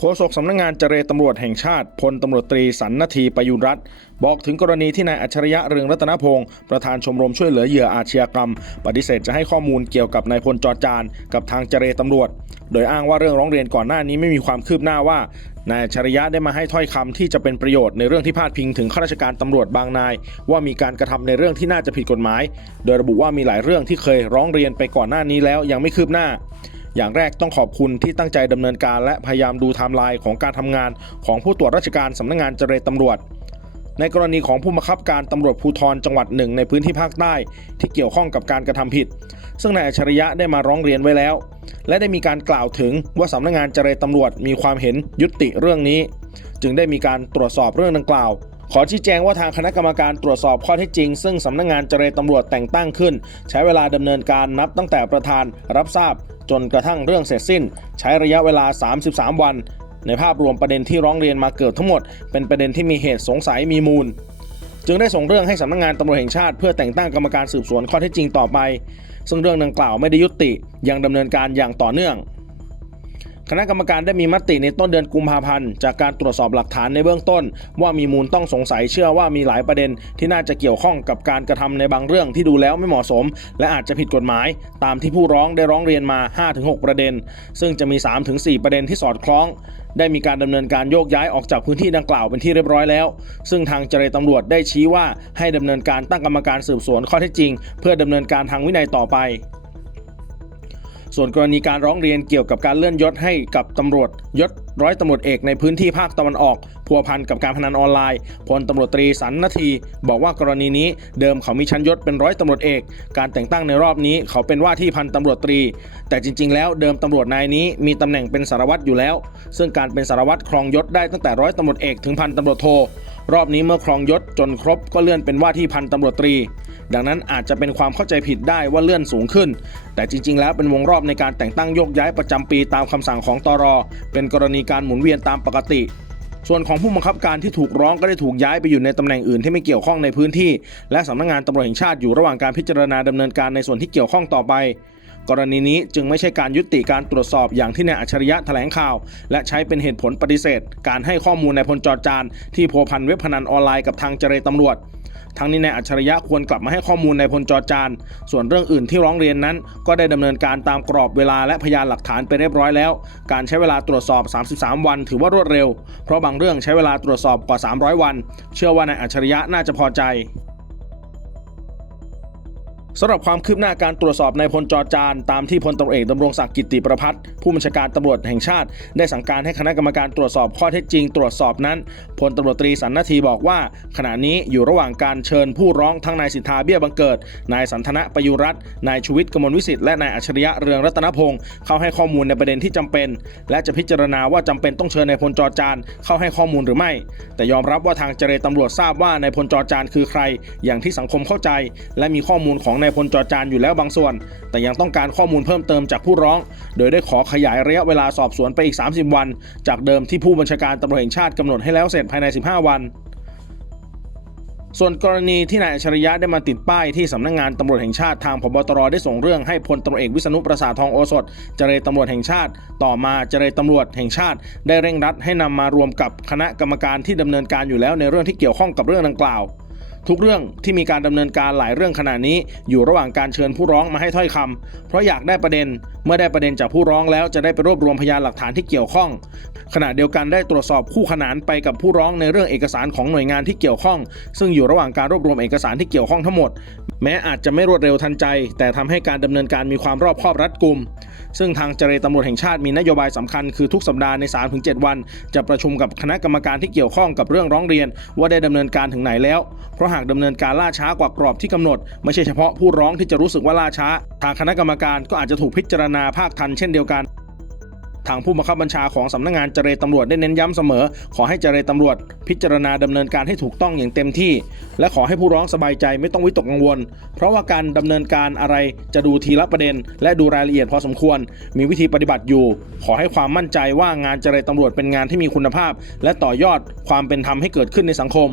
โฆษกสำนักงานเจรตำรวจแห่งชาติพลตำรวจตรีสันนทีประยุรัตบอกถึงกรณีที่นายอัจฉริยะเรืองรัตนพงศ์ประธานชมรมช่วยเหลือเหยื่ออาชญากรรม ปฏิเสธจะให้ข้อมูลเกี่ยวกับนายพลจอจานกับทางเจรตำรวจ โดยอ้างว่าเรื่องร้องเรียนก่อนหน้านี้ไม่มีความคืบหน้าว่านายอัจฉริยะได้มาให้ถ้อยคำที่จะเป็นประโยชน์ในเรื่องที่พาดพิงถึงข้าราชการตำรวจบางนาย ว่ามีการกระทำในเรื่องที่น่าจะผิดกฎหมาย โดยระบุว่ามีหลายเรื่องที่เคยร้องเรียนไปก่อนหน้านี้แล้วยังไม่คืบหน้า อย่างแรกต้องขอบคุณที่ตั้งใจดำเนินการและพยายามดูไทม์ไลน์ของการทำงานของผู้ตรวจราชการสำนักงานเจรตำรวจ ในกรณีของผู้บังคับการตำรวจภูธรจังหวัดหนึ่งในพื้นที่ภาคใต้ ที่เกี่ยวข้องกับการกระทำผิด ซึ่งนายอัจฉริยะได้มาร้องเรียนไว้แล้ว และได้มีการกล่าวถึงว่าสำนักงานเจรตำรวจมีความเห็นยุติเรื่องนี้ จึงได้มีการตรวจสอบเรื่องดังกล่าว ขอชี้แจงว่าทางคณะกรรมการตรวจสอบข้อเท็จจริง ซึ่งสำนักงานเจรตำรวจแต่งตั้งขึ้น ใช้เวลาดำเนินการนับตั้งแต่ประธานรับทราบ จนกระทั่งเรื่องเสร็จสิ้น ใช้ระยะเวลา 33 วัน ในภาพรวมประเด็นที่ร้องเรียนมาเกือบทั้งหมด เป็นประเด็นที่มีเหตุสงสัยมีมูล จึงได้ส่งเรื่องให้สำนักงานตำรวจแห่งชาติเพื่อแต่งตั้งกรรมการสืบสวนข้อเท็จจริงต่อไป ซึ่งเรื่องดังกล่าวไม่ได้ยุติยังดำเนินการอย่างต่อเนื่อง คณะกรรมการได้มีมติในต้นเดือนกุมภาพันธ์จากการตรวจสอบหลักฐานในเบื้องต้น ว่ามีมูลต้องสงสัยเชื่อว่ามีหลายประเด็น ที่น่าจะเกี่ยวข้องกับการกระทำในบางเรื่องที่ดูแล้วไม่เหมาะสม และอาจจะผิดกฎหมาย ตามที่ผู้ร้องได้ร้องเรียนมา 5-6 ประเด็น ซึ่งจะมี 3-4 ประเด็นที่สอดคล้อง ได้มีการดำเนินการโยกย้ายออกจากพื้นที่ดังกล่าวเป็นที่เรียบร้อยแล้ว ซึ่งทางเจรตำรวจได้ชี้ว่าให้ดำเนินการตั้งกรรมการสืบสวนข้อเท็จจริง เพื่อดำเนินการทางวินัยต่อไป ส่วนกรณีการร้องเรียนเกี่ยวกับการเลื่อนยศให้กับตำรวจยศร้อยตำรวจเอกในพื้นที่ภาคตะวันออก พัวพันกับการพนันออนไลน์พลตำรวจตรีสันนาที บอกว่ากรณีนี้เดิมเขามีชั้นยศเป็นร้อยตำรวจเอก การแต่งตั้งในรอบนี้เขาเป็นว่าที่พันตำรวจตรี แต่จริง ๆ แล้วเดิมตำรวจนายนี้มีตำแหน่งเป็นสารวัตรอยู่แล้ว ซึ่งการเป็นสารวัตรครองยศได้ตั้งแต่ร้อยตำรวจเอกถึงพันตำรวจโท รอบนี้เมื่อครองยศจนครบก็เลื่อนเป็นว่าที่พันตำรวจตรี ดังนั้นอาจจะเป็นความเข้าใจผิดได้ว่าเลื่อนสูงขึ้น แต่จริง ๆ แล้วเป็นวงรอบในการแต่งตั้งโยกย้ายประจำปีตามคำสั่งของตร เป็นกรณีการหมุนเวียนตามปกติ ส่วนของผู้บังคับการที่ถูกร้องก็ได้ถูกย้ายไปอยู่ในตำแหน่งอื่นที่ไม่เกี่ยวข้องในพื้นที่ และสำนักงานตำรวจแห่งชาติอยู่ระหว่างการพิจารณาดำเนินการในส่วนที่เกี่ยวข้องต่อไป กรณีนี้จึงไม่ใช่การยุติการตรวจสอบอย่างที่นายอัจฉริยะแถลงข่าว และใช้เป็นเหตุผลปฏิเสธ การให้ข้อมูลในพลจอจานที่พัวพันเว็บพนันออนไลน์กับทางเจรตำรวจทั้งนี้นายอัจฉริยะควรกลับมาให้ข้อมูลในพลจอจาน ส่วนเรื่องอื่นที่ร้องเรียนนั้น ก็ได้ดำเนินการตามกรอบเวลาและพยานหลักฐานไปเรียบร้อยแล้ว การใช้เวลาตรวจสอบ 33 วันถือว่ารวดเร็ว เพราะบางเรื่องใช้เวลาตรวจสอบกว่า 300 วัน เชื่อว่านายอัจฉริยะน่าจะพอใจ สำหรับความคืบหน้าการตรวจสอบในายพลจอจานตามที่พลตำรวจเอกดำรงศักดิ์กิติประพัฒน์ผู้บัญชาการตำรวจแห่งชาติ ได้สั่งการให้คณะกรรมการตรวจสอบข้อเท็จจริง ตรวจสอบนั้นพลตำรวจตรีสันนาทีบอกว่า ขณะนี้อยู่ระหว่างการเชิญผู้ร้องทั้งนายสิทธาเบี้ยบังเกิด นายสันทนะประยุรัตน์นายชูวิทย์กมลวิสิทธิ์และนายอัจฉริยะเรืองรัตนพงศ์เข้าให้ข้อมูลในประเด็นที่จำเป็น และจะพิจารณาว่าจำเป็นต้องเชิญนายพลจอจานเข้าให้ข้อมูลหรือไม่ แต่ยอมรับว่าทางเจรตำรวจทราบว่านายพลจอจานคือใคร อย่างที่สังคมเข้าใจ และมีข้อมูลของนายพลจอจานอยู่แล้วบางส่วน แต่ยังต้องการข้อมูลเพิ่มเติมจากผู้ร้อง โดยได้ขอขยายระยะเวลาสอบสวนไปอีก 30 วัน จากเดิมที่ผู้บัญชาการตำรวจแห่งชาติกำหนดให้แล้วเสร็จภายใน 15 วันส่วนกรณีที่นายอัจฉริยะได้มาติดป้ายที่สำนักงานตำรวจแห่งชาติทางพบตรได้ส่งเรื่องให้พลตำรวจเอกวิษณุประสาททองโอสถ เจรตำรวจแห่งชาติ ต่อมาเจรตำรวจแห่งชาติ ได้เร่งรัดให้นำมารวมกับคณะกรรมการที่ดำเนินการอยู่แล้วในเรื่องที่เกี่ยวข้องกับเรื่องดังกล่าว ทุกเรื่องที่มีการดำเนินการหลายเรื่องขณะนี้ อยู่ระหว่างการเชิญผู้ร้องมาให้ถ้อยคำเพราะอยากได้ประเด็น เมื่อได้ประเด็นจากผู้ร้องแล้วจะได้ไปรวบรวมพยานหลักฐานที่เกี่ยวข้อง ขณะเดียวกันได้ตรวจสอบคู่ขนานไปกับผู้ร้องในเรื่องเอกสารของหน่วยงานที่เกี่ยวข้อง ซึ่งอยู่ระหว่างการรวบรวมเอกสารที่เกี่ยวข้องทั้งหมด แม้อาจจะไม่รวดเร็วทันใจ แต่ทำให้การดำเนินการมีความรอบคอบรัดกุม ซึ่งทางเจรตำรวจแห่งชาติมีนโยบายสำคัญคือทุกสัปดาห์ใน 3-7 วัน จะประชุมกับคณะกรรมการที่เกี่ยวข้องกับเรื่องร้องเรียน ว่าได้ดำเนินการถึงไหนแล้ว เพราะหากดำเนินการล่าช้ากว่ากรอบที่กำหนด ไม่ใช่เฉพาะผู้ร้องที่จะรู้สึกว่าล่าช้า ทางคณะกรรมการก็อาจจะถูกพิจารณาภาคทันเช่นเดียวกัน ทางผู้บังคับบัญชาของสำนักงานเจรตำรวจได้เน้นย้ำเสมอ ขอให้เจรตำรวจ พิจารณาดำเนินการให้ถูกต้องอย่างเต็มที่ และขอให้ผู้ร้องสบายใจไม่ต้องวิตกกังวล เพราะว่าการดำเนินการอะไรจะดูทีละประเด็น และดูรายละเอียดพอสมควร มีวิธีปฏิบัติอยู่ ขอให้ความมั่นใจว่างานเจรตำรวจเป็นงานที่มีคุณภาพ และต่อยอดความเป็นธรรมให้เกิดขึ้นในสังคม